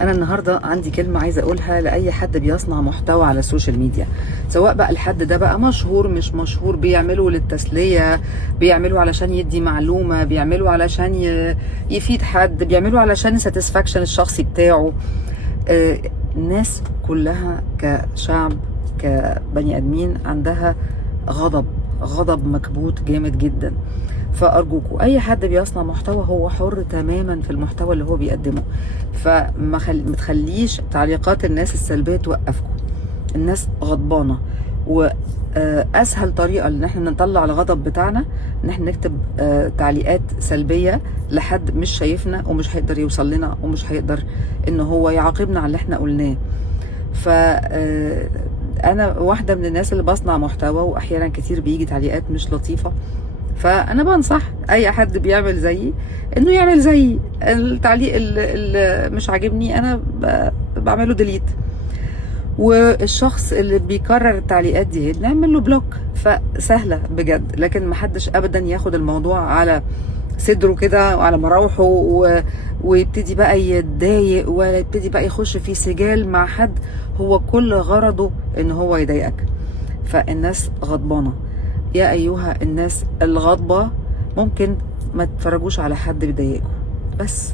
أنا النهاردة عندي كلمة عايزة أقولها لأي حد بيصنع محتوى على السوشيال ميديا، سواء بقى الحد ده بقى مشهور مش مشهور، بيعملوا للتسلية، بيعملوا علشان يدي معلومة، بيعملوا علشان يفيد حد، بيعملوا علشان الساتسفاكشن الشخصي بتاعه. الناس كلها كشعب كبني آدمين عندها غضب مكبوت جامد جدا. فأرجوكوا أي حد بيصنع محتوى هو حر تماما في المحتوى اللي هو بيقدمه، فما تخليش تعليقات الناس السلبية توقفكم. الناس غضبانة، وأسهل طريقة إن احنا نطلع الغضب بتاعنا إن احنا نكتب تعليقات سلبية لحد مش شايفنا ومش هيقدر يوصل لنا ومش هيقدر إن هو يعاقبنا على اللي احنا قلناه. أنا واحدة من الناس اللي بصنع محتوى، وأحيانا كتير بيجي تعليقات مش لطيفة، فانا بنصح اي حد بيعمل زيي انه يعمل زيي. التعليق اللي مش عاجبني انا بعمله ديليت، والشخص اللي بيكرر التعليقات دي نعمل له بلوك. فسهله بجد، لكن محدش ابدا ياخد الموضوع على صدره كده وعلى مراوحه ويبتدي بقى يتضايق، ولا يبتدي بقى يخش في سجال مع حد هو كل غرضه ان هو يضايقك. فالناس غضبانه. يا ايها الناس الغضبة، ممكن ما تتفرجوش على حد بيضايقكم بس.